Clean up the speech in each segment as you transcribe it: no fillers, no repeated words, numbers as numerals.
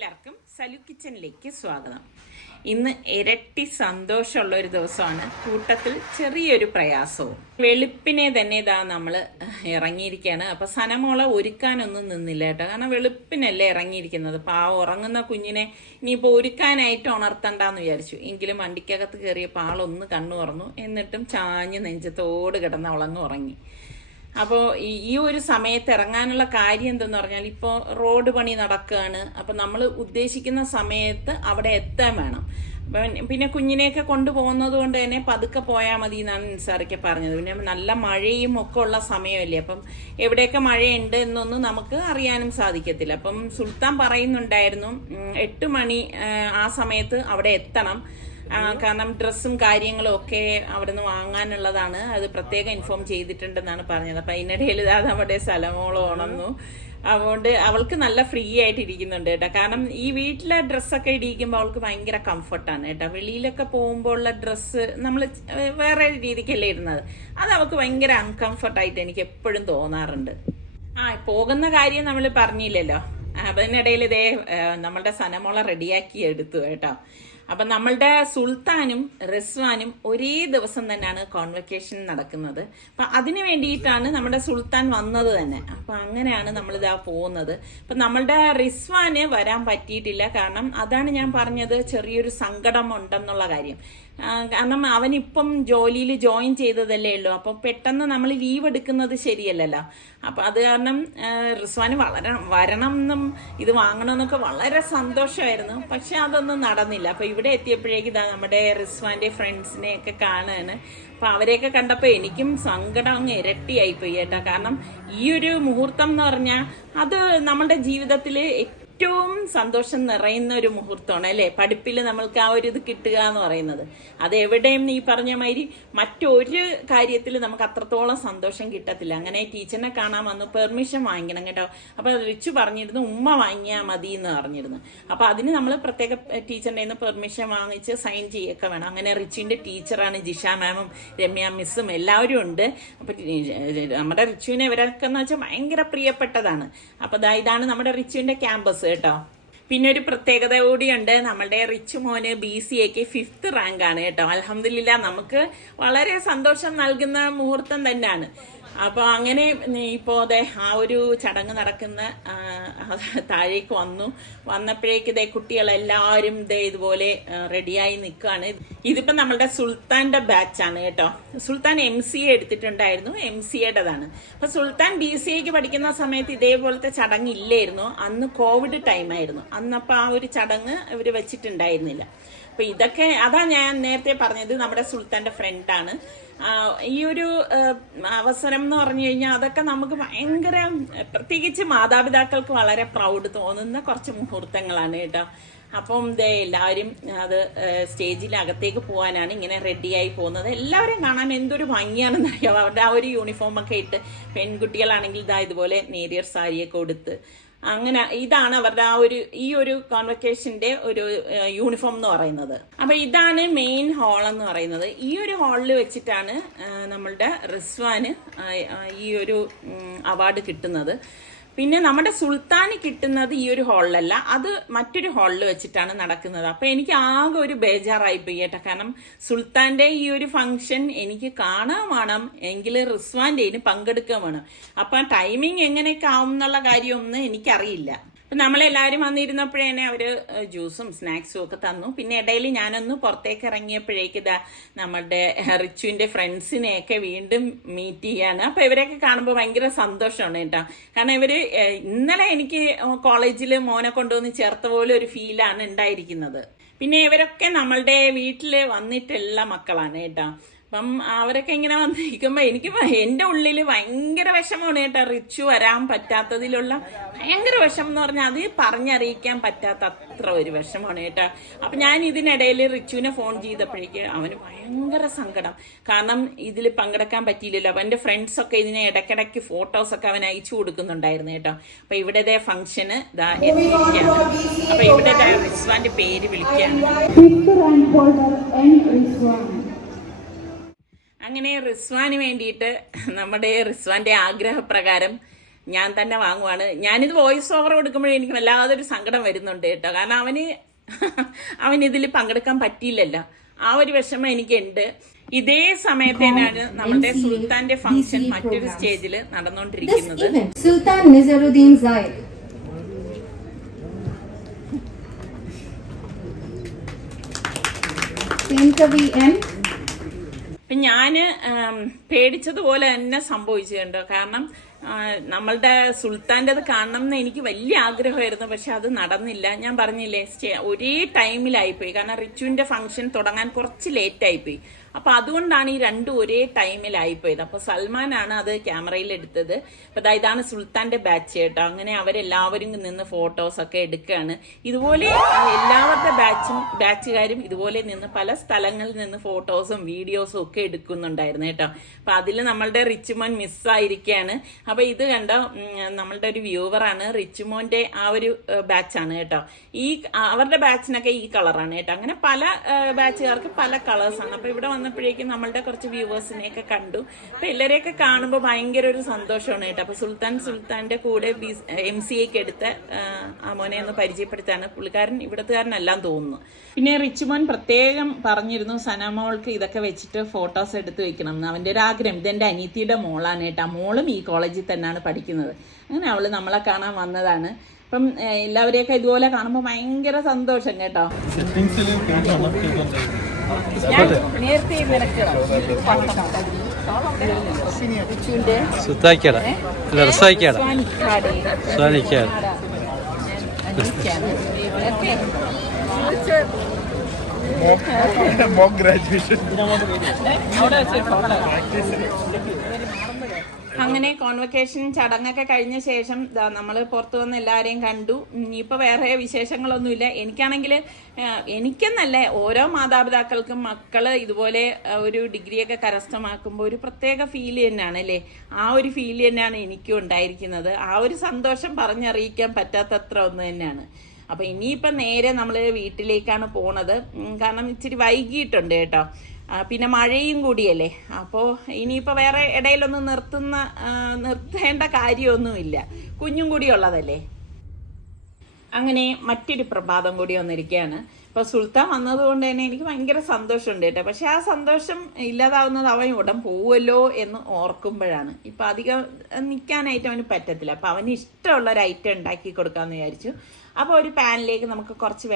എല്ലാവർക്കും സലു കിച്ചണിലേക്ക് സ്വാഗതം. ഇന്ന് ഇരട്ടി സന്തോഷമുള്ള ഒരു ദിവസമാണ്, കൂട്ടത്തിൽ ചെറിയൊരു പ്രയാസവും. വെളുപ്പിനെ തന്നെ ഇതാ നമ്മൾ ഇറങ്ങിയിരിക്കുകയാണ്. അപ്പൊ സനമോളെ ഒരുക്കാനൊന്നും നിന്നില്ല കേട്ടോ, കാരണം വെളുപ്പിനല്ലേ ഇറങ്ങിയിരിക്കുന്നത്. ഉറങ്ങുന്ന കുഞ്ഞിനെ ഇനിയിപ്പോൾ ഒരുക്കാനായിട്ട് ഉണർത്തണ്ടെന്ന് വിചാരിച്ചു. എങ്കിലും വണ്ടിക്കകത്ത് കയറിയപ്പോൾ ആളൊന്ന് കണ്ണു തുറന്നു, എന്നിട്ടും ചാഞ്ഞ് നെഞ്ചത്തോട് കിടന്ന് അവളങ്ങ് ഉറങ്ങി. അപ്പോൾ ഈ ഒരു സമയത്ത് ഇറങ്ങാനുള്ള കാര്യം എന്തെന്ന് പറഞ്ഞാൽ, ഇപ്പോൾ റോഡ് പണി നടക്കുകയാണ്. അപ്പം നമ്മൾ ഉദ്ദേശിക്കുന്ന സമയത്ത് അവിടെ എത്താൻ വേണം. പിന്നെ കുഞ്ഞിനെയൊക്കെ കൊണ്ടുപോകുന്നത് കൊണ്ട് തന്നെ പതുക്കെ പോയാൽ മതി എന്നാണ് നിസാറൊക്കെ പറഞ്ഞത്. പിന്നെ നല്ല മഴയും ഒക്കെ ഉള്ള സമയമല്ലേ, അപ്പം എവിടെയൊക്കെ മഴയുണ്ട് എന്നൊന്നും നമുക്ക് അറിയാനും സാധിക്കത്തില്ല. അപ്പം സുൽത്താൻ പറയുന്നുണ്ടായിരുന്നു 8 മണി ആ സമയത്ത് അവിടെ എത്തണം, കാരണം ഡ്രസ്സും കാര്യങ്ങളും ഒക്കെ അവിടെ നിന്ന് വാങ്ങാനുള്ളതാണ്. അത് പ്രത്യേകം ഇൻഫോം ചെയ്തിട്ടുണ്ടെന്നാണ് പറഞ്ഞത്. അപ്പം അതിനിടയിൽ ഇതാ നമ്മുടെ സലമോള് ഉണർന്നു. അതുകൊണ്ട് അവൾക്ക് നല്ല ഫ്രീ ആയിട്ട് ഇരിക്കുന്നുണ്ട് കേട്ടോ. കാരണം ഈ വീട്ടിലെ ഡ്രസ്സൊക്കെ ഇടിക്കുമ്പോൾ അവൾക്ക് ഭയങ്കര കംഫർട്ടാണ് കേട്ടോ. വെളിയിലൊക്കെ പോകുമ്പോൾ ഉള്ള ഡ്രസ്സ് നമ്മൾ വേറെ രീതിക്കല്ലേ ഇരുന്നത്, അത് അവൾക്ക് ഭയങ്കര അൺകംഫർട്ടായിട്ട് എനിക്ക് എപ്പോഴും തോന്നാറുണ്ട്. പോകുന്ന കാര്യം നമ്മൾ പറഞ്ഞില്ലല്ലോ. അതിനിടയിൽ ഇതേ നമ്മളുടെ സനമോളെ റെഡിയാക്കി എടുത്തു കേട്ടോ. അപ്പം നമ്മളുടെ സുൽത്താനും റിസ്വാനും ഒരേ ദിവസം തന്നെയാണ് കോൺവെക്കേഷൻ നടക്കുന്നത്. അപ്പം അതിന് വേണ്ടിയിട്ടാണ് നമ്മുടെ സുൽത്താൻ വന്നത് തന്നെ. അപ്പം അങ്ങനെയാണ് നമ്മളിതാ പോകുന്നത്. അപ്പം നമ്മളുടെ റിസ്വാന് വരാൻ പറ്റിയിട്ടില്ല, കാരണം അതാണ് ഞാൻ പറഞ്ഞത്, ചെറിയൊരു സങ്കടം ഉണ്ടെന്നുള്ള കാര്യം. കാരണം അവനിപ്പം ജോലിയിൽ ജോയിൻ ചെയ്തതല്ലേ ഉള്ളൂ. അപ്പം പെട്ടെന്ന് നമ്മൾ ലീവ് എടുക്കുന്നത് ശരിയല്ലല്ലോ. അപ്പം അത് കാരണം റിസ്വാന് വരണം എന്നും ഇത് വാങ്ങണമെന്നൊക്കെ വളരെ സന്തോഷമായിരുന്നു. പക്ഷെ അതൊന്നും നടന്നില്ല. അപ്പം ഇവിടെ എത്തിയപ്പോഴേക്കും ഇതാ നമ്മുടെ റിസ്വാന്റെ ഫ്രണ്ട്സിനെയൊക്കെ കാണുകയാണ്. അപ്പം അവരെയൊക്കെ കണ്ടപ്പോൾ എനിക്കും സങ്കടം അങ്ങ് ഇരട്ടിയായിപ്പോയി കേട്ടോ. കാരണം ഈ ഒരു മുഹൂർത്തം എന്ന് പറഞ്ഞാൽ അത് നമ്മളുടെ ജീവിതത്തിൽ ഏറ്റവും സന്തോഷം നിറയുന്ന ഒരു മുഹൂർത്തമാണ് അല്ലേ. പഠിപ്പിൽ നമ്മൾക്ക് ആ ഒരു ഇത് കിട്ടുക എന്ന് പറയുന്നത്, അത് എവിടെയും ഈ പറഞ്ഞ മാതിരി മറ്റൊരു കാര്യത്തിൽ നമുക്ക് അത്രത്തോളം സന്തോഷം കിട്ടത്തില്ല. അങ്ങനെ ടീച്ചറിനെ കാണാൻ വന്നു, പെർമിഷൻ വാങ്ങിക്കണം കേട്ടോ. അപ്പൊ റിച്ചു പറഞ്ഞിരുന്നു ഉമ്മ വാങ്ങിയാൽ മതി എന്ന് പറഞ്ഞിരുന്നു. അപ്പൊ അതിന് നമ്മൾ പ്രത്യേക ടീച്ചറിന്റെ നിന്ന് പെർമിഷൻ വാങ്ങിച്ച് സൈൻ ചെയ്യൊക്കെ വേണം. അങ്ങനെ റിച്ചുവിന്റെ ടീച്ചറാണ് ജിഷ മാമും രമ്യ മിസ്സും എല്ലാവരും ഉണ്ട്. അപ്പൊ നമ്മുടെ റിച്ചുവിനെ ഇവരൊക്കെ എന്ന് വെച്ചാൽ ഭയങ്കര പ്രിയപ്പെട്ടതാണ്. അപ്പൊ ഇതാണ് നമ്മുടെ റിച്ചുവിന്റെ ക്യാമ്പസ് കേട്ടോ. പിന്നെ ഒരു പ്രത്യേകത കൂടിയുണ്ട്, നമ്മളുടെ റിച്ചു മോന് BCAക്ക് 5th റാങ്ക് ആണ് കേട്ടോ. അൽഹംദുലില്ലാ, നമുക്ക് വളരെ സന്തോഷം നൽകുന്ന മുഹൂർത്തം തന്നെയാണ്. അപ്പോൾ അങ്ങനെ ഇപ്പോൾ അതെ ആ ഒരു ചടങ്ങ് നടക്കുന്ന താഴേക്ക് വന്നപ്പോഴേക്ക് ഇതേ കുട്ടികളെല്ലാവരും ഇതേ ഇതുപോലെ റെഡിയായി നിൽക്കുകയാണ്. ഇതിപ്പോൾ നമ്മളുടെ സുൽത്താൻ്റെ ബാച്ചാണ് കേട്ടോ. സുൽത്താൻ MCA എടുത്തിട്ടുണ്ടായിരുന്നു, MCAയുടേതാണ്. അപ്പോൾ സുൽത്താൻ BCAക്ക് പഠിക്കുന്ന സമയത്ത് ഇതേപോലത്തെ ചടങ്ങ് ഇല്ലായിരുന്നു. അന്ന് കോവിഡ് ടൈമായിരുന്നു. അന്നപ്പോൾ ആ ഒരു ചടങ്ങ് ഇവർ വെച്ചിട്ടുണ്ടായിരുന്നില്ല. അപ്പോൾ ഇതൊക്കെ അതാ ഞാൻ നേരത്തെ പറഞ്ഞത്, നമ്മുടെ സുൽത്താൻ്റെ ഫ്രണ്ടാണ്. ഈ ഒരു അവസരം എന്ന് പറഞ്ഞു കഴിഞ്ഞാൽ അതൊക്കെ നമുക്ക് ഭയങ്കര, പ്രത്യേകിച്ച് മാതാപിതാക്കൾക്ക് വളരെ പ്രൗഡ് തോന്നുന്ന കുറച്ച് മുഹൂർത്തങ്ങളാണ് കേട്ടോ. അപ്പം എല്ലാവരും അത് സ്റ്റേജിലകത്തേക്ക് പോകാനാണ് ഇങ്ങനെ റെഡിയായി പോകുന്നത്. എല്ലാവരും കാണാൻ എന്തൊരു ഭംഗിയാണെന്ന് അറിയാം. അവരുടെ ആ ഒരു യൂണിഫോമൊക്കെ ഇട്ട്, പെൺകുട്ടികളാണെങ്കിൽ ഇതാ ഇതുപോലെ നേരിയർ സാരിയൊക്കെ കൊടുത്ത്, അങ്ങനെ ഇതാണ് അവരുടെ ആ ഈ ഒരു കോൺവെക്കേഷന്റെ ഒരു യൂണിഫോം എന്ന് പറയുന്നത്. അപ്പൊ ഇതാണ് മെയിൻ ഹാൾ എന്ന് പറയുന്നത്. ഈ ഒരു ഹാളിൽ വെച്ചിട്ടാണ് നമ്മളുടെ റിസ്വാന് ഈ ഒരു അവാർഡ് കിട്ടുന്നത്. പിന്നെ നമ്മുടെ സുൽത്താന് കിട്ടുന്നത് ഈ ഒരു ഹാളിലല്ല, അത് മറ്റൊരു ഹാളിൽ വെച്ചിട്ടാണ് നടക്കുന്നത്. അപ്പൊ എനിക്ക് ആകെ ഒരു ബേജാറായിപ്പോയി കേട്ടോ. കാരണം സുൽത്താന്റെ ഈ ഒരു ഫംഗ്ഷൻ എനിക്ക് കാണാൻ വേണം, എങ്കിൽ റിസ്വാന്റെ പങ്കെടുക്കാൻ വേണം. അപ്പൊ ടൈമിങ് എങ്ങനെയൊക്കെ ആവും എന്നുള്ള കാര്യമൊന്നും എനിക്കറിയില്ല. അപ്പൊ നമ്മളെല്ലാവരും വന്നിരുന്നപ്പോഴേനെ അവര് ജ്യൂസും സ്നാക്സും ഒക്കെ തന്നു. പിന്നെ ഇടയിൽ ഞാനൊന്ന് പുറത്തേക്ക് ഇറങ്ങിയപ്പോഴേക്ക് ഇതാ നമ്മുടെ റിച്ചുവിന്റെ ഫ്രണ്ട്സിനെയൊക്കെ വീണ്ടും മീറ്റ് ചെയ്യാണ്. അപ്പൊ ഇവരെയൊക്കെ കാണുമ്പോൾ ഭയങ്കര സന്തോഷമാണ് കേട്ടോ. കാരണം ഇവര് ഇന്നലെ എനിക്ക് കോളേജിൽ മോനെ കൊണ്ടുവന്ന് ചേർത്ത പോലെ ഒരു ഫീലാണ് ഉണ്ടായിരിക്കുന്നത്. പിന്നെ ഇവരൊക്കെ നമ്മളുടെ വീട്ടില് വന്നിട്ടുള്ള മക്കളാണ് കേട്ടോ. അപ്പം അവരൊക്കെ ഇങ്ങനെ വന്നിരിക്കുമ്പോൾ എനിക്ക് എൻ്റെ ഉള്ളിൽ ഭയങ്കര വിഷമമാണ് കേട്ടോ. റിച്ചു വരാൻ പറ്റാത്തതിലുള്ള ഭയങ്കര വിഷമം എന്ന് പറഞ്ഞാൽ അത് പറഞ്ഞറിയിക്കാൻ പറ്റാത്ത അത്ര ഒരു വിഷമമാണ് കേട്ടോ. അപ്പം ഞാൻ ഇതിനിടയിൽ റിച്ചുവിനെ ഫോൺ ചെയ്തപ്പോഴേക്ക് അവന് ഭയങ്കര സങ്കടം. കാരണം ഇതിൽ പങ്കെടുക്കാൻ പറ്റിയില്ലല്ലോ. അപ്പം എൻ്റെ ഫ്രണ്ട്സൊക്കെ ഇതിനെ ഇടയ്ക്കിടയ്ക്ക് ഫോട്ടോസൊക്കെ അവൻ അയച്ചു കൊടുക്കുന്നുണ്ടായിരുന്നു കേട്ടോ. അപ്പം ഇവിടെ ഫംഗ്ഷന് ഇതാ എത്തിയിരിക്കുകയാണ്. അപ്പം ഇവിടെ റിസ്വാന്റെ പേര് വിളിക്കുകയാണ്. അങ്ങനെ റിസ്വാന് വേണ്ടിയിട്ട്, നമ്മുടെ റിസ്വാന്റെ ആഗ്രഹപ്രകാരം ഞാൻ തന്നെ വാങ്ങുവാണ്. ഞാനിത് വോയിസ് ഓവർ കൊടുക്കുമ്പോഴേ എനിക്ക് വല്ലാതൊരു സങ്കടം വരുന്നുണ്ട് കേട്ടോ. കാരണം അവൻ ഇതിൽ പങ്കെടുക്കാൻ പറ്റിയില്ലല്ലോ, ആ ഒരു വിഷമം എനിക്കുണ്ട്. ഇതേ സമയത്ത് തന്നെയാണ് നമ്മുടെ സുൽത്താന്റെ ഫംഗ്ഷൻ മറ്റൊരു സ്റ്റേജിൽ നടന്നുകൊണ്ടിരിക്കുന്നത്. സുൽത്താൻ നിസാറുദ്ദീൻ സായിദ്. ഇപ്പം ഞാൻ പേടിച്ചതുപോലെ തന്നെ സംഭവിച്ചിട്ടുണ്ടോ. കാരണം നമ്മളുടെ സുൽത്താൻ്റെത് കാണണം എന്ന് എനിക്ക് വലിയ ആഗ്രഹമായിരുന്നു, പക്ഷെ അത് നടന്നില്ല. ഞാൻ പറഞ്ഞില്ലേ, ഒരേ ടൈമിലായിപ്പോയി. കാരണം റിച്ചുവിൻ്റെ ഫംഗ്ഷൻ തുടങ്ങാൻ കുറച്ച് ലേറ്റായിപ്പോയി. അപ്പം അതുകൊണ്ടാണ് ഈ രണ്ടും ഒരേ ടൈമിലായിപ്പോയത്. അപ്പോൾ സൽമാനാണ് അത് ക്യാമറയിൽ എടുത്തത്. അപ്പം ഇതാണ് സുൽത്താൻ്റെ ബാച്ച് കേട്ടോ. അങ്ങനെ അവരെല്ലാവരും നിന്ന് ഫോട്ടോസൊക്കെ എടുക്കുകയാണ്. ഇതുപോലെ എല്ലാവരുടെ ബാച്ചുകാരും ഇതുപോലെ നിന്ന് പല സ്ഥലങ്ങളിൽ നിന്ന് ഫോട്ടോസും വീഡിയോസും ഒക്കെ എടുക്കുന്നുണ്ടായിരുന്നു കേട്ടോ. അപ്പം അതിൽ നമ്മളുടെ റിച്ചുമോൻ മിസ്സായിരിക്കുകയാണ്. അപ്പം ഇത് കണ്ടോ, നമ്മളുടെ ഒരു വ്യൂവറാണ്, റിച്ചുമോൻ്റെ ആ ഒരു ബാച്ചാണ് കേട്ടോ. അവരുടെ ബാച്ചിനൊക്കെ ഈ കളറാണ് കേട്ടോ. അങ്ങനെ പല ബാച്ചുകാർക്ക് പല കളേഴ്സാണ്. അപ്പം ഇവിടെ വന്നപ്പോഴേക്കും നമ്മളുടെ കുറച്ച് വ്യൂവേഴ്സിനെയൊക്കെ കണ്ടു. അപ്പം എല്ലാവരെയൊക്കെ കാണുമ്പോൾ ഭയങ്കര ഒരു സന്തോഷമാണ് കേട്ടോ. അപ്പോൾ സുൽത്താൻ്റെ കൂടെ MCAക്ക് എടുത്ത ആ മോനെ ഒന്ന് പരിചയപ്പെടുത്താണ്. പുള്ളിക്കാരൻ ഇവിടത്തുകാരനെല്ലാം തോന്നുന്നു. പിന്നെ റിച്ചുമോൻ പ്രത്യേകം പറഞ്ഞിരുന്നു സനമോൾക്ക് ഇതൊക്കെ വെച്ചിട്ട് ഫോട്ടോസ് എടുത്ത് വെക്കണം എന്ന്. അവൻ്റെ ഒരു ആഗ്രഹം. ഇതെൻ്റെ അനിയത്തിയുടെ മോളാണ് കേട്ടോ. മോളും ഈ കോളേജിൽ തന്നെയാണ് പഠിക്കുന്നത്. അങ്ങനെ അവൾ നമ്മളെ കാണാൻ വന്നതാണ്. അപ്പം എല്ലാവരെയൊക്കെ ഇതുപോലെ കാണുമ്പോൾ ഭയങ്കര സന്തോഷം കേട്ടോ. അങ്ങനെ കോൺവക്കേഷൻ ചടങ്ങൊക്കെ കഴിഞ്ഞ ശേഷം നമ്മൾ പുറത്തു വന്ന് എല്ലാവരെയും കണ്ടു. ഇനിയിപ്പോൾ വേറെ വിശേഷങ്ങളൊന്നുമില്ല. എനിക്കെന്നല്ല, ഓരോ മാതാപിതാക്കൾക്കും മക്കൾ ഇതുപോലെ ഒരു ഡിഗ്രിയൊക്കെ കരസ്ഥമാക്കുമ്പോൾ ഒരു പ്രത്യേക ഫീല് തന്നെയാണ് അല്ലേ. ആ ഒരു ഫീല് തന്നെയാണ് എനിക്കും ഉണ്ടായിരിക്കുന്നത്. ആ ഒരു സന്തോഷം പറഞ്ഞറിയിക്കാൻ പറ്റാത്തത്ര ഒന്ന് തന്നെയാണ്. അപ്പം ഇനിയിപ്പം നേരെ നമ്മൾ വീട്ടിലേക്കാണ് പോണത്. കാരണം ഇച്ചിരി വൈകിയിട്ടുണ്ട് കേട്ടോ. പിന്നെ മഴയും കൂടിയല്ലേ. അപ്പോൾ ഇനിയിപ്പോൾ വേറെ ഇടയിലൊന്നും നിർത്തേണ്ട കാര്യമൊന്നുമില്ല, കുഞ്ഞും കൂടി ഉള്ളതല്ലേ. അങ്ങനെ മറ്റൊരു പ്രഭാതം കൂടി വന്നിരിക്കുകയാണ്. ഇപ്പോൾ സുൽത്താൻ വന്നതുകൊണ്ട് തന്നെ എനിക്ക് ഭയങ്കര സന്തോഷമുണ്ട് കേട്ടോ. പക്ഷെ ആ സന്തോഷം ഇല്ലാതാവുന്നത് അവൻ ഉടൻ പോവുമല്ലോ എന്ന് ഓർക്കുമ്പോഴാണ്. ഇപ്പം അധികം നിൽക്കാനായിട്ട് അവന് പറ്റത്തില്ല. അപ്പം അവന് ഇഷ്ടമുള്ള ഒരു ഐറ്റം ഉണ്ടാക്കി കൊടുക്കാമെന്ന് വിചാരിച്ചു. അപ്പോൾ ഒരു പാനിലേക്ക് നമുക്ക് കുറച്ച്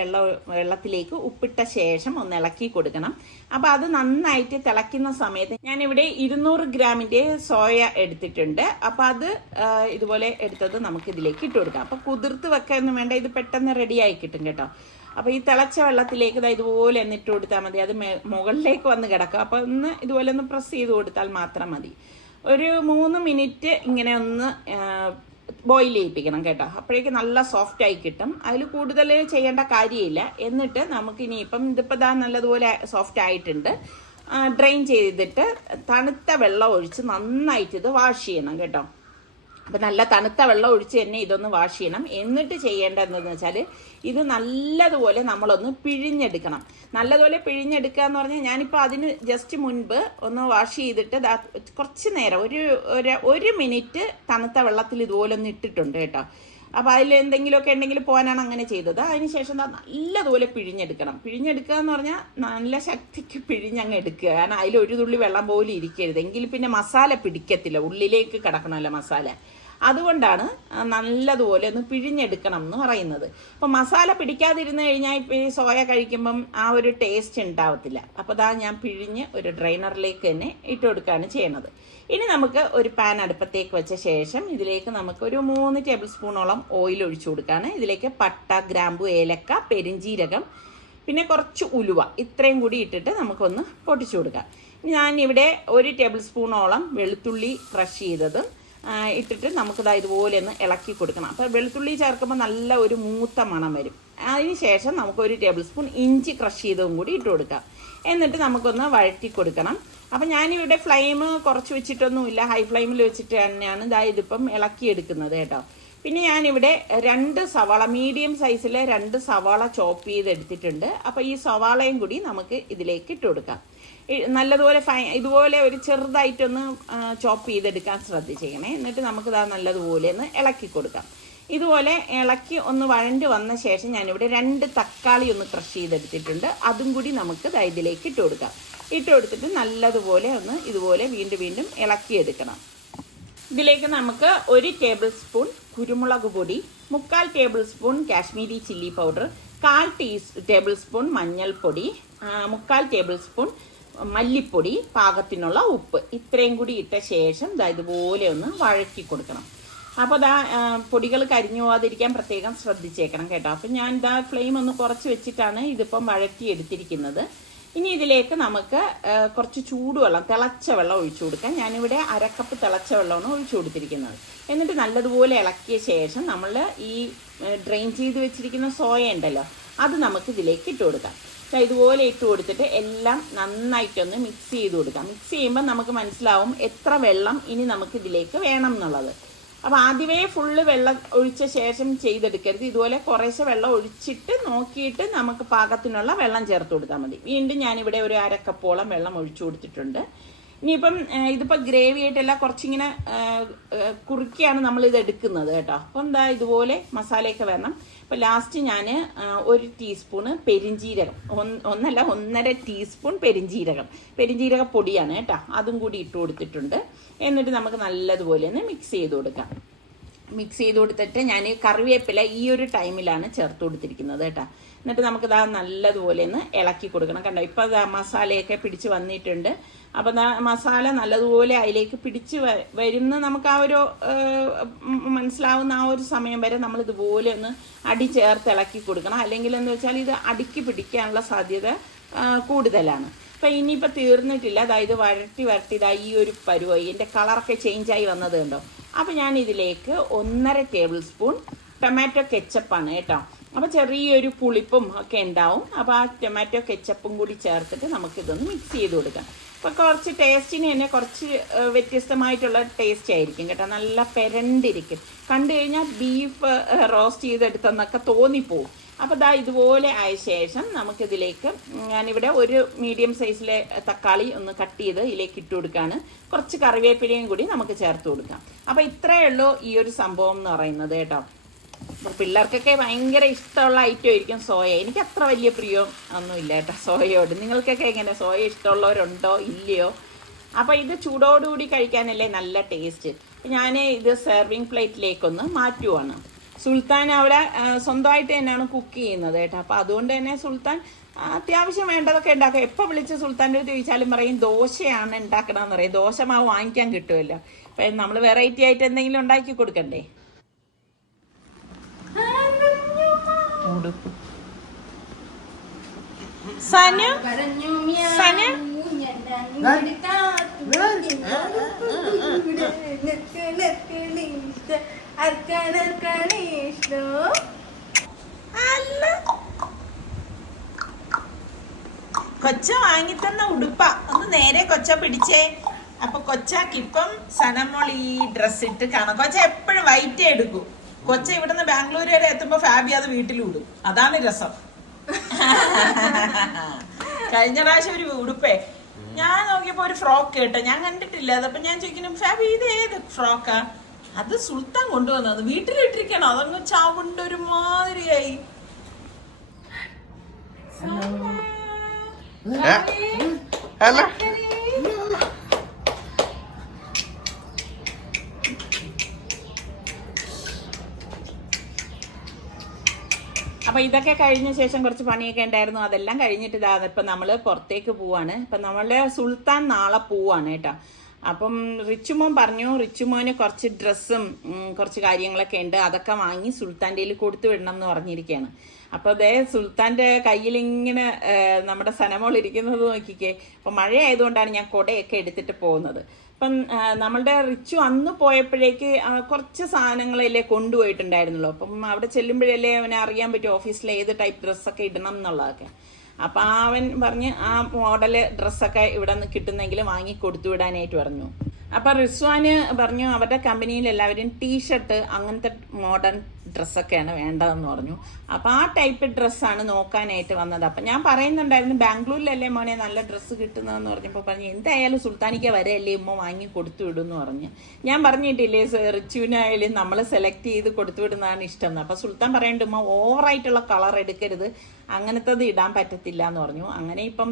വെള്ളത്തിലേക്ക് ഉപ്പിട്ട ശേഷം ഒന്ന് ഇളക്കി കൊടുക്കണം. അപ്പോൾ അത് നന്നായിട്ട് തിളയ്ക്കുന്ന സമയത്ത് ഞാനിവിടെ 200 ഗ്രാമിൻ്റെ സോയ എടുത്തിട്ടുണ്ട്. അപ്പോൾ അത് ഇതുപോലെ എടുത്തത് നമുക്ക് ഇതിലേക്ക് ഇട്ട് കൊടുക്കാം. അപ്പോൾ കുതിർത്ത് വെക്കാനൊന്നും വേണ്ട, ഇത് പെട്ടെന്ന് റെഡിയായി കിട്ടും കേട്ടോ. അപ്പോൾ ഈ തിളച്ച വെള്ളത്തിലേക്ക് ഇതുപോലെ ഒന്ന് ഇട്ട് കൊടുത്താൽ മതി. അത് മുകളിലേക്ക് വന്ന് കിടക്കും. അപ്പോൾ ഒന്ന് ഇതുപോലെ ഒന്ന് പ്രസ് ചെയ്ത് കൊടുത്താൽ മാത്രം മതി. ഒരു 3 മിനിറ്റ് ഇങ്ങനെ ഒന്ന് ബോയിൽ ചെയ്യിപ്പിക്കണം കേട്ടോ. അപ്പോഴേക്ക് നല്ല സോഫ്റ്റായി കിട്ടും. അതിൽ കൂടുതൽ ചെയ്യേണ്ട കാര്യമില്ല. എന്നിട്ട് നമുക്കിനിയിപ്പം ഇതിപ്പോൾ നല്ലതുപോലെ സോഫ്റ്റ് ആയിട്ടുണ്ട്. ഡ്രെയിൻ ചെയ്തിട്ട് തണുത്ത വെള്ളം ഒഴിച്ച് നന്നായിട്ട് ഇത് വാഷ് ചെയ്യണം കേട്ടോ. അപ്പം നല്ല തണുത്ത വെള്ളം ഒഴിച്ച് തന്നെ ഇതൊന്ന് വാഷ് ചെയ്യണം. എന്നിട്ട് ചെയ്യേണ്ടത് എന്താണെന്ന് വെച്ചാൽ ഇത് നല്ലതുപോലെ നമ്മളൊന്ന് പിഴിഞ്ഞെടുക്കണം. നല്ലതുപോലെ പിഴിഞ്ഞെടുക്കുക എന്ന് പറഞ്ഞാൽ ഞാനിപ്പോൾ അതിന് ജസ്റ്റ് മുൻപ് ഒന്ന് വാഷ് ചെയ്തിട്ട് കുറച്ച് നേരം ഒരു മിനിറ്റ് തണുത്ത വെള്ളത്തിൽ ഇതുപോലെ ഒന്ന് ഇട്ടിട്ടുണ്ട് കേട്ടോ. അപ്പോൾ അതിൽ എന്തെങ്കിലുമൊക്കെ ഉണ്ടെങ്കിൽ പോകാനാണ് അങ്ങനെ ചെയ്തത്. അതിനുശേഷം നല്ലതുപോലെ പിഴിഞ്ഞെടുക്കണം. പിഴിഞ്ഞെടുക്കുക എന്ന് പറഞ്ഞാൽ നല്ല ശക്തിക്ക് പിഴിഞ്ഞങ്ങ് എടുക്കുക. കാരണം അതിൽ ഒരു തുള്ളി വെള്ളം പോലും ഇരിക്കരുത്. എങ്കിൽ പിന്നെ മസാല പിടിക്കത്തില്ല, ഉള്ളിലേക്ക് കിടക്കണമല്ലോ മസാല. അതുകൊണ്ടാണ് നല്ലതുപോലെ ഒന്ന് പിഴിഞ്ഞെടുക്കണം എന്ന് പറയുന്നത്. അപ്പോൾ മസാല പിടിക്കാതിരുന്ന് കഴിഞ്ഞാൽ ഇപ്പോൾ ഈ സോയ കഴിക്കുമ്പം ആ ഒരു ടേസ്റ്റ് ഉണ്ടാവത്തില്ല. അപ്പോൾ ഞാൻ പിഴിഞ്ഞ് ഒരു ഡ്രൈനറിലേക്ക് തന്നെ ഇട്ട് കൊടുക്കുകയാണ് ചെയ്യണത്. ഇനി നമുക്ക് ഒരു പാൻ അടുപ്പത്തേക്ക് വെച്ച ശേഷം ഇതിലേക്ക് നമുക്ക് ഒരു 3 ടേബിൾ സ്പൂണോളം ഓയിൽ ഒഴിച്ചു കൊടുക്കുകയാണ്. ഇതിലേക്ക് പട്ട, ഗ്രാമ്പു, ഏലക്ക, പെരിഞ്ജീരകം, പിന്നെ കുറച്ച് ഉലുവ, ഇത്രയും കൂടി ഇട്ടിട്ട് നമുക്കൊന്ന് പൊട്ടിച്ചു കൊടുക്കാം. ഞാനിവിടെ 1 ടേബിൾ സ്പൂണോളം വെളുത്തുള്ളി ക്രഷ് ചെയ്തതും ഇട്ടിട്ട് നമുക്കിത് ഇതുപോലെ ഒന്ന് ഇളക്കി കൊടുക്കണം. അപ്പോൾ വെളുത്തുള്ളി ചേർക്കുമ്പോൾ നല്ല ഒരു മൂത്ത മണം വരും. അതിന് ശേഷം നമുക്ക് 1 ടേബിൾ സ്പൂൺ ഇഞ്ചി ക്രഷ് ചെയ്തതും കൂടി ഇട്ട് കൊടുക്കാം. എന്നിട്ട് നമുക്കൊന്ന് വഴറ്റി കൊടുക്കണം. അപ്പം ഞാനിവിടെ ഫ്ലെയിം കുറച്ച് വെച്ചിട്ടൊന്നുമില്ല, ഹൈ ഫ്ലെയിമിൽ വെച്ചിട്ട് തന്നെയാണ് ഇതിപ്പം ഇളക്കിയെടുക്കുന്നത് കേട്ടോ. പിന്നെ ഞാനിവിടെ 2 സവാള, മീഡിയം സൈസിലെ 2 സവാള ചോപ്പ് ചെയ്തെടുത്തിട്ടുണ്ട്. അപ്പോൾ ഈ സവാളയും കൂടി നമുക്ക് ഇതിലേക്ക് ഇട്ട് കൊടുക്കാം. നല്ലതുപോലെ ഇതുപോലെ ഒരു ചെറുതായിട്ടൊന്ന് ചോപ്പ് ചെയ്തെടുക്കാൻ ശ്രദ്ധിച്ചേക്കണേ. എന്നിട്ട് നമുക്കിത് നല്ലതുപോലെ ഒന്ന് ഇളക്കി കൊടുക്കാം. ഇതുപോലെ ഇളക്കി ഒന്ന് വഴണ്ട് വന്ന ശേഷം ഞാനിവിടെ 2 തക്കാളി ഒന്ന് ക്രഷ് ചെയ്തെടുത്തിട്ടുണ്ട്. അതും കൂടി നമുക്ക് ഇതിലേക്ക് ഇട്ട് കൊടുക്കാം. ഇട്ട് കൊടുത്തിട്ട് നല്ലതുപോലെ ഒന്ന് ഇതുപോലെ വീണ്ടും ഇളക്കിയെടുക്കണം. ഇതിലേക്ക് നമുക്ക് 1 ടേബിൾ സ്പൂൺ കുരുമുളക് പൊടി, 3/4 table spoon Kashmiri chilli powder, 1/4 table spoon മഞ്ഞൾപ്പൊടി, 3/4 ടേബിൾ സ്പൂൺ മല്ലിപ്പൊടി, പാകത്തിനുള്ള ഉപ്പ്, ഇത്രയും കൂടി ഇട്ട ശേഷം ഇതുപോലെ ഒന്ന് വഴറ്റി കൊടുക്കണം. അപ്പോൾ പൊടികൾ കരിഞ്ഞു പോകാതിരിക്കാൻ പ്രത്യേകം ശ്രദ്ധിച്ചേക്കണം കേട്ടോ. അപ്പം ഞാൻ ഫ്ലെയിം ഒന്ന് കുറച്ച് വെച്ചിട്ടാണ് ഇതിപ്പം വഴറ്റി എടുത്തിരിക്കുന്നത്. ഇനി ഇതിലേക്ക് നമുക്ക് കുറച്ച് ചൂടുവെള്ളം, തിളച്ച വെള്ളം ഒഴിച്ചു കൊടുക്കാം. ഞാനിവിടെ 1/2 കപ്പ് തിളച്ച വെള്ളമാണ് ഒഴിച്ചു കൊടുത്തിരിക്കുന്നത്. എന്നിട്ട് നല്ലതുപോലെ ഇളക്കിയ ശേഷം നമ്മൾ ഈ ഡ്രെയിൻ ചെയ്ത് വെച്ചിരിക്കുന്ന സോയ ഉണ്ടല്ലോ, അത് നമുക്ക് ഇതിലേക്ക് ഇട്ട് കൊടുക്കാം. ഇതുപോലെ ഇട്ട് കൊടുത്തിട്ട് എല്ലാം നന്നായിട്ടൊന്ന് മിക്സ് ചെയ്ത് കൊടുക്കാം. മിക്സ് ചെയ്യുമ്പോൾ നമുക്ക് മനസ്സിലാവും എത്ര വെള്ളം ഇനി നമുക്ക് ഇതിലേക്ക് വേണം എന്നുള്ളത്. അപ്പോൾ ആദ്യമേ ഫുള്ള് വെള്ളം ഒഴിച്ച ശേഷം ചെയ്തെടുക്കരുത്. ഇതുപോലെ കുറേശ്ശെ വെള്ളം ഒഴിച്ചിട്ട് നോക്കിയിട്ട് നമുക്ക് പാകത്തിനുള്ള വെള്ളം ചേർത്ത് കൊടുത്താൽ മതി. വീണ്ടും ഞാനിവിടെ ഒരു 1/2 കപ്പോളം വെള്ളം ഒഴിച്ചു കൊടുത്തിട്ടുണ്ട്. ഇനിയിപ്പം ഇതിപ്പോൾ ഗ്രേവി ആയിട്ടല്ല, കുറച്ചിങ്ങനെ കുറുക്കിയാണ് നമ്മളിത് എടുക്കുന്നത് കേട്ടോ. അപ്പം ഇതുപോലെ മസാലയൊക്കെ വരണം. അപ്പോൾ ലാസ്റ്റ് ഞാൻ 1 ടീസ്പൂണ് പെരിഞ്ജീരകം, 1.5 ടീസ്പൂൺ പെരിഞ്ജീരക പൊടിയാണ് കേട്ടോ, അതും കൂടി ഇട്ട് കൊടുത്തിട്ടുണ്ട്. എന്നിട്ട് നമുക്ക് നല്ലതുപോലെ ഒന്ന് മിക്സ് ചെയ്ത് കൊടുക്കാം. മിക്സ് ചെയ്ത് കൊടുത്തിട്ട് ഞാൻ കറിവേപ്പില ഈ ഒരു ടൈമിലാണ് ചേർത്ത് കൊടുത്തിരിക്കുന്നത് കേട്ടോ. എന്നിട്ട് നമുക്കിത് നല്ലതുപോലെ ഒന്ന് ഇളക്കി കൊടുക്കണം. കണ്ടോ, ഇപ്പോൾ മസാലയൊക്കെ പിടിച്ച് വന്നിട്ടുണ്ട്. അപ്പം മസാല നല്ലതുപോലെ അതിലേക്ക് പിടിച്ച് വരുന്ന നമുക്ക് ആ ഒരു മനസ്സിലാവുന്ന ആ ഒരു സമയം വരെ നമ്മൾ ഇതുപോലെ ഒന്ന് അടി ചേർത്ത് ഇളക്കി കൊടുക്കണം. അല്ലെങ്കിൽ എന്ന് വെച്ചാൽ ഇത് അടിക്ക് പിടിക്കാനുള്ള സാധ്യത കൂടുതലാണ്. അപ്പം ഇനിയിപ്പോൾ തീർന്നിട്ടില്ല. അതായത് വരട്ടി ഈ ഒരു പരുവായി എൻ്റെ കളറൊക്കെ ചേഞ്ചായി വന്നത് കണ്ടോ. അപ്പോൾ ഞാൻ ഇതിലേക്ക് 1.5 ടേബിൾ സ്പൂൺ ടൊമാറ്റോ കെച്ചപ്പാണ് കേട്ടോ. അപ്പോൾ ചെറിയൊരു പുളിപ്പും ഒക്കെ ഉണ്ടാവും. അപ്പോൾ ആ ടൊമാറ്റോ കെച്ചപ്പും കൂടി ചേർത്തിട്ട് നമുക്കിതൊന്ന് മിക്സ് ചെയ്ത് കൊടുക്കാം. അപ്പോൾ കുറച്ച് ടേസ്റ്റിന് തന്നെ കുറച്ച് വ്യത്യസ്തമായിട്ടുള്ള ടേസ്റ്റ് ആയിരിക്കും കേട്ടോ. നല്ല പെരണ്ടിരിക്കും, കണ്ടു കഴിഞ്ഞാൽ ബീഫ് റോസ്റ്റ് ചെയ്തെടുത്തെന്നൊക്കെ തോന്നിപ്പോവും. അപ്പോൾ ഇതുപോലെ ആയ ശേഷം നമുക്കിതിലേക്ക് ഞാനിവിടെ ഒരു മീഡിയം സൈസിലെ തക്കാളി ഒന്ന് കട്ട് ചെയ്ത് ഇതിലേക്ക് ഇട്ട് കൊടുക്കുകയാണ്. കുറച്ച് കറിവേപ്പിലയും കൂടി നമുക്ക് ചേർത്ത് കൊടുക്കാം. അപ്പോൾ ഇത്രയേ ഉള്ളൂ ഈ ഒരു സംഭവം എന്ന് പറയുന്നത് കേട്ടോ. അപ്പോൾ പിള്ളേർക്കൊക്കെ ഭയങ്കര ഇഷ്ടമുള്ള ഐറ്റം ആയിരിക്കും സോയ. എനിക്ക് അത്ര വലിയ പ്രിയം ഒന്നുമില്ല കേട്ടോ സോയയോട്. നിങ്ങൾക്കൊക്കെ എങ്ങനെ, സോയ ഇഷ്ടമുള്ളവരുണ്ടോ ഇല്ലയോ? അപ്പോൾ ഇത് ചൂടോടുകൂടി കഴിക്കാനല്ലേ നല്ല ടേസ്റ്റ്. ഞാൻ ഇത് സെർവിങ് പ്ലേറ്റിലേക്കൊന്ന് മാറ്റുവാണ്. സുൽത്താൻ അവിടെ സ്വന്തമായിട്ട് തന്നെയാണ് കുക്ക് ചെയ്യുന്നത് കേട്ടോ. അപ്പോൾ അതുകൊണ്ട് തന്നെ സുൽത്താൻ അത്യാവശ്യം വേണ്ടതൊക്കെ ഉണ്ടാക്കും. എപ്പോൾ വിളിച്ച് സുൽത്താൻ്റെ അടുത്ത് ചോദിച്ചാലും പറയും ദോശയാണ് ഉണ്ടാക്കണമെന്ന് പറയും. ദോശ മാവ് വാങ്ങിക്കാൻ കിട്ടുമല്ലോ. അപ്പം നമ്മൾ വെറൈറ്റി ആയിട്ട് എന്തെങ്കിലും ഉണ്ടാക്കി കൊടുക്കണ്ടേ. സനു സനു കൊച്ച വാങ്ങിത്തന്ന ഉടുപ്പ ഒന്ന് നേരെ കൊച്ച പിടിച്ചേ. അപ്പൊ കൊച്ചാക്കിപ്പം സനമോൾ ഈ ഡ്രസ് ഇട്ട് കാണാം. കൊച്ച എപ്പോഴും വൈറ്റേ എടുക്കൂ. കൊച്ച ഇവിടുന്ന് ബാംഗ്ലൂർ വരെ എത്തുമ്പോ ഫാബി അത് വീട്ടിലിടും. അതാണ് രസം. കഴിഞ്ഞ പ്രാവശ്യം ഒരു ഉടുപ്പേ ഞാൻ നോക്കിയപ്പോ ഒരു ഫ്രോക്ക് കേട്ടോ, ഞാൻ കണ്ടിട്ടില്ല. അതപ്പൊ ഞാൻ ചോദിക്കുന്നു ഫാബി ഇത് ഏത് ഫ്രോക്കാ? അത് സുൽത്താൻ കൊണ്ടുവന്നത്, വീട്ടിലിട്ടിരിക്കണോ? അതങ്ങ് ചാവുണ്ട് ഒരുമാതിരിയായി. അപ്പൊ ഇതൊക്കെ കഴിഞ്ഞ ശേഷം കുറച്ച് പണിയൊക്കെ ഉണ്ടായിരുന്നു. അതെല്ലാം കഴിഞ്ഞിട്ട് ഇപ്പൊ നമ്മള് പുറത്തേക്ക് പോവാണ്. ഇപ്പൊ നമ്മളെ സുൽത്താൻ നാളെ പോവാണ് കേട്ടോ. അപ്പം റിച്ചുമോൻ പറഞ്ഞു റിച്ചുമോന് കുറച്ച് ഡ്രസ്സും കുറച്ച് കാര്യങ്ങളൊക്കെ ഉണ്ട്, അതൊക്കെ വാങ്ങി സുൽത്താൻ്റെ കയ്യിൽ കൊടുത്തു വിടണം എന്ന് പറഞ്ഞിരിക്കുകയാണ്. അപ്പോൾ അതേ സുൽത്താൻ്റെ കയ്യിൽ ഇങ്ങനെ നമ്മുടെ സനമോൾ ഇരിക്കുന്നത് നോക്കിക്കേ. അപ്പം മഴ ആയതുകൊണ്ടാണ് ഞാൻ കുടയൊക്കെ എടുത്തിട്ട് പോകുന്നത്. അപ്പം നമ്മളുടെ റിച്ചു അന്ന് പോയപ്പോഴേക്ക് കുറച്ച് സാധനങ്ങളല്ലേ കൊണ്ടുപോയിട്ടുണ്ടായിരുന്നല്ലോ. അപ്പം അവിടെ ചെല്ലുമ്പോഴല്ലേ അവനെ അറിയാൻ പറ്റും ഓഫീസിൽ ഏത് ടൈപ്പ് ഡ്രസ്സൊക്കെ ഇടണം എന്നുള്ളതൊക്കെ. അപ്പം അവൻ പറഞ്ഞ് ആ മോഡല് ഡ്രസ്സൊക്കെ ഇവിടെ നിന്ന് കിട്ടുന്നെങ്കിൽ വാങ്ങി കൊടുത്തു വിടാനായിട്ട് പറഞ്ഞു. അപ്പം റിസ്വാന് പറഞ്ഞു അവരുടെ കമ്പനിയിൽ എല്ലാവരും ടീഷർട്ട്, അങ്ങനത്തെ മോഡേൺ ഡ്രസ്സൊക്കെയാണ് വേണ്ടതെന്ന് പറഞ്ഞു. അപ്പോൾ ആ ടൈപ്പ് ഡ്രസ്സാണ് നോക്കാനായിട്ട് വന്നത്. അപ്പം ഞാൻ പറയുന്നുണ്ടായിരുന്നു ബാംഗ്ലൂരിലല്ലേ മോനെ നല്ല ഡ്രസ്സ് കിട്ടുന്നതെന്ന് പറഞ്ഞപ്പോൾ പറഞ്ഞു എന്തായാലും സുൽത്താനിക്ക വരെയല്ലേ ഉമ്മ വാങ്ങി കൊടുത്തു വിടുമെന്ന് പറഞ്ഞ്. ഞാൻ പറഞ്ഞിട്ടില്ലേ റിച്ചുവിനായാലും നമ്മൾ സെലക്ട് ചെയ്ത് കൊടുത്തു വിടുന്നതാണ് ഇഷ്ടം. അപ്പോൾ സുൽത്താൻ പറയേണ്ട ഉമ്മ ഓവറായിട്ടുള്ള കളർ എടുക്കരുത്, അങ്ങനത്തത് ഇടാൻ പറ്റത്തില്ല എന്ന് പറഞ്ഞു. അങ്ങനെ ഇപ്പം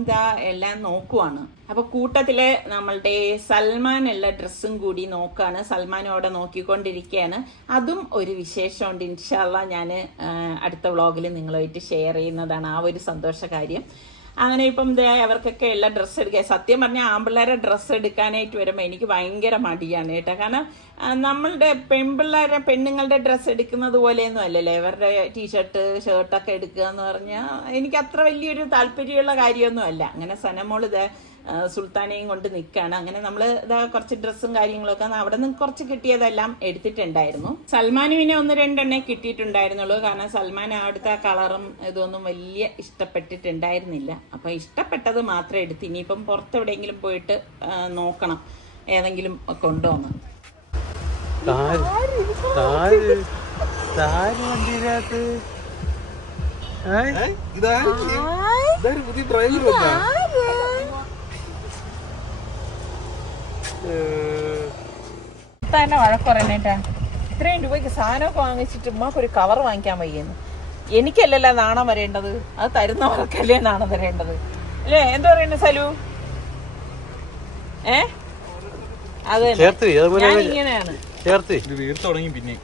എല്ലാം നോക്കുവാണ്. അപ്പോൾ കൂട്ടത്തിൽ നമ്മളുടെ സൽമാനുള്ള ഡ്രസ്സും കൂടി നോക്കുകയാണ്. സൽമാൻ അവിടെ നോക്കിക്കൊണ്ടിരിക്കുകയാണ്. അതും ഒരു വിശേഷമുണ്ട്. ഇൻഷാല്ലാ ഞാൻ അടുത്ത വ്ളോഗിൽ നിങ്ങളുമായിട്ട് ഷെയർ ചെയ്യുന്നതാണ് ആ ഒരു സന്തോഷ കാര്യം. അങ്ങനെ ഇപ്പം അവർക്കൊക്കെ എല്ലാ ഡ്രസ്സ് എടുക്കുക. സത്യം പറഞ്ഞാൽ ആൺപിള്ളേരെ ഡ്രസ്സ് എടുക്കാനായിട്ട് വരുമ്പോൾ എനിക്ക് ഭയങ്കര മടിയാണ് കേട്ടോ. കാരണം നമ്മളുടെ പെണ്ണുങ്ങളുടെ ഡ്രസ്സ് എടുക്കുന്നത് പോലെയൊന്നും അല്ലല്ലോ ഇവരുടെ ടീഷർട്ട് ഷർട്ടൊക്കെ എടുക്കുക എന്ന് പറഞ്ഞാൽ എനിക്ക് അത്ര വലിയൊരു താല്പര്യമുള്ള കാര്യമൊന്നും അല്ല. അങ്ങനെ സനമോൾ സുൽത്താനെയും കൊണ്ട് നിൽക്കുകയാണ്. അങ്ങനെ നമ്മൾ കുറച്ച് ഡ്രസ്സും കാര്യങ്ങളൊക്കെ അവിടെ നിന്ന് കുറച്ച് കിട്ടിയതെല്ലാം എടുത്തിട്ടുണ്ടായിരുന്നു. സൽമാന് പിന്നെ 1-2 കിട്ടിയിട്ടുണ്ടായിരുന്നുള്ളൂ. കാരണം സൽമാൻ അവിടുത്തെ കളറും ഇതൊന്നും വലിയ ഇഷ്ടപ്പെട്ടിട്ടുണ്ടായിരുന്നില്ല. അപ്പൊ ഇഷ്ടപ്പെട്ടത് മാത്രം എടുത്ത് ഇനിയിപ്പം പുറത്തെവിടെയെങ്കിലും പോയിട്ട് നോക്കണം ഏതെങ്കിലും കൊണ്ടുവന്ന്. തന്നെ വഴക്കുറേട്ടാ, ഇത്രയും രൂപയ്ക്ക് സാധനമൊക്കെ വാങ്ങിച്ചിട്ട് ഉമ്മാക്കൊരു കവർ വാങ്ങിക്കാൻ വയ്യെന്ന്. എനിക്കല്ലല്ലോ നാണം വരേണ്ടത്, അത് തരുന്നവർക്കല്ലേ നാണം വരേണ്ടത് അല്ലേ? എന്താ പറയുന്നത് സലു? അത് ഞാൻ ഇങ്ങനെയാണ് പിന്നെ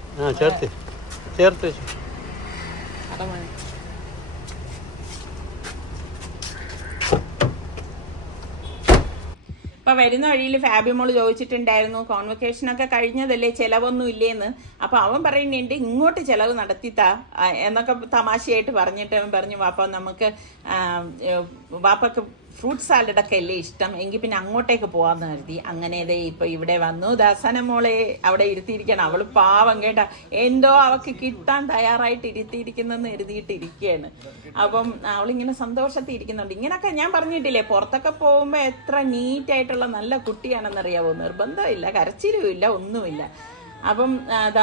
ഇപ്പൊ വരുന്ന വഴിയിൽ ഫാബിമോള് ചോദിച്ചിട്ടുണ്ടായിരുന്നു കോൺവെക്കേഷനൊക്കെ കഴിഞ്ഞതല്ലേ, ചിലവൊന്നും ഇല്ലേന്ന്. അപ്പൊ അവൻ പറയുന്നുണ്ട് ഇങ്ങോട്ട് ചിലവ് നടത്തിത്താ എന്നൊക്കെ തമാശയായിട്ട് പറഞ്ഞിട്ട് അവൻ പറഞ്ഞു വാപ്പ നമുക്ക് വാപ്പക്ക് ഫ്രൂട്ട് സാലഡൊക്കെ അല്ലേ ഇഷ്ടം, എങ്കിൽ പിന്നെ അങ്ങോട്ടേക്ക് പോകാമെന്ന് കരുതി. അങ്ങനെ ഇപ്പൊ ഇവിടെ വന്നു. ദാസന മോളെ അവിടെ ഇരുത്തിയിരിക്കണം. അവള് പാവം കേട്ടാ, എന്തോ അവക്ക് കിട്ടാൻ തയ്യാറായിട്ട് ഇരുത്തിയിരിക്കുന്നെന്ന് എഴുതിയിട്ടിരിക്കുകയാണ്. അപ്പം അവളിങ്ങനെ സന്തോഷത്തിൽ ഇരിക്കുന്നുണ്ട്. ഇങ്ങനൊക്കെ ഞാൻ പറഞ്ഞിട്ടില്ലേ പുറത്തൊക്കെ പോകുമ്പോൾ എത്ര നീറ്റായിട്ടുള്ള നല്ല കുട്ടിയാണെന്നറിയാവോ. നിർബന്ധമില്ല, കരച്ചിലുമില്ല, ഒന്നുമില്ല. അപ്പം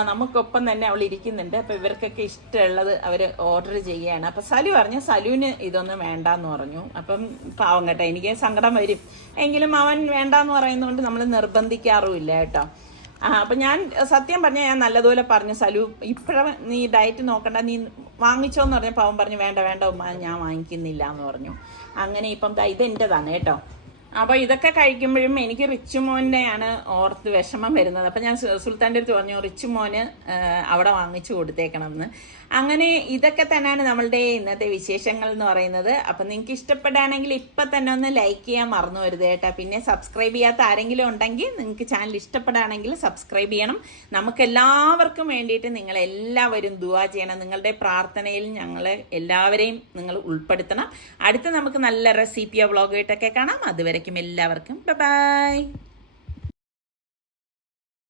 നമുക്കൊപ്പം തന്നെ അവൾ ഇരിക്കുന്നുണ്ട്. അപ്പൊ ഇവർക്കൊക്കെ ഇഷ്ടമുള്ളത് അവര് ഓർഡർ ചെയ്യുകയാണ്. അപ്പൊ സലു പറഞ്ഞു സലുവിന് ഇതൊന്നും വേണ്ടാന്ന് പറഞ്ഞു. അപ്പം പാവം കേട്ടോ, എനിക്ക് സങ്കടം വരും. എങ്കിലും അവൻ വേണ്ടാന്ന് പറയുന്നതുകൊണ്ട് നമ്മൾ നിർബന്ധിക്കാറുമില്ല കേട്ടോ. അപ്പൊ ഞാൻ സത്യം പറഞ്ഞാൽ ഞാൻ നല്ലതുപോലെ പറഞ്ഞു സലു ഇപ്പോഴും നീ ഡയറ്റ് നോക്കണ്ട, നീ വാങ്ങിച്ചോന്ന് പറഞ്ഞപ്പോൾ അവൻ പറഞ്ഞു വേണ്ട വേണ്ട ഉമ്മ ഞാൻ വാങ്ങിക്കുന്നില്ല എന്ന് പറഞ്ഞു. അങ്ങനെ ഇപ്പം ഇത് എന്റേതാണ് കേട്ടോ. അപ്പൊ ഇതൊക്കെ കഴിക്കുമ്പോഴും എനിക്ക് റിച്ചുമോനെയാണ് ഓർത്ത് വിഷമം വരുന്നത്. അപ്പൊ ഞാൻ സുൽത്താൻ്റെ അടുത്ത് പറഞ്ഞു റിച്ചുമോന് അവിടെ വാങ്ങിച്ചു കൊടുത്തേക്കണം എന്ന്. അങ്ങനെ ഇതൊക്കെ തന്നെയാണ് നമ്മളുടെ ഇന്നത്തെ വിശേഷങ്ങൾ എന്ന് പറയുന്നത്. അപ്പൊ നിങ്ങൾക്ക് ഇഷ്ടപ്പെടുകയാണെങ്കിൽ ഇപ്പൊ തന്നെ ഒന്ന് ലൈക്ക് ചെയ്യാൻ മറന്നു വരുത് കേട്ടോ. പിന്നെ സബ്സ്ക്രൈബ് ചെയ്യാത്ത ആരെങ്കിലും ഉണ്ടെങ്കിൽ നിങ്ങൾക്ക് ചാനൽ ഇഷ്ടപ്പെടുകയാണെങ്കിൽ സബ്സ്ക്രൈബ് ചെയ്യണം. നമുക്ക് എല്ലാവർക്കും വേണ്ടിയിട്ട് നിങ്ങൾ എല്ലാവരും ദുആ ചെയ്യണം. നിങ്ങളുടെ പ്രാർത്ഥനയിൽ ഞങ്ങളെ എല്ലാവരെയും നിങ്ങൾ ഉൾപ്പെടുത്തണം. അടുത്ത് നമുക്ക് നല്ല റെസിപ്പിയോ വ്ളോഗായിട്ടൊക്കെ കാണാം. അതുവരയ്ക്കും എല്ലാവർക്കും ബൈ.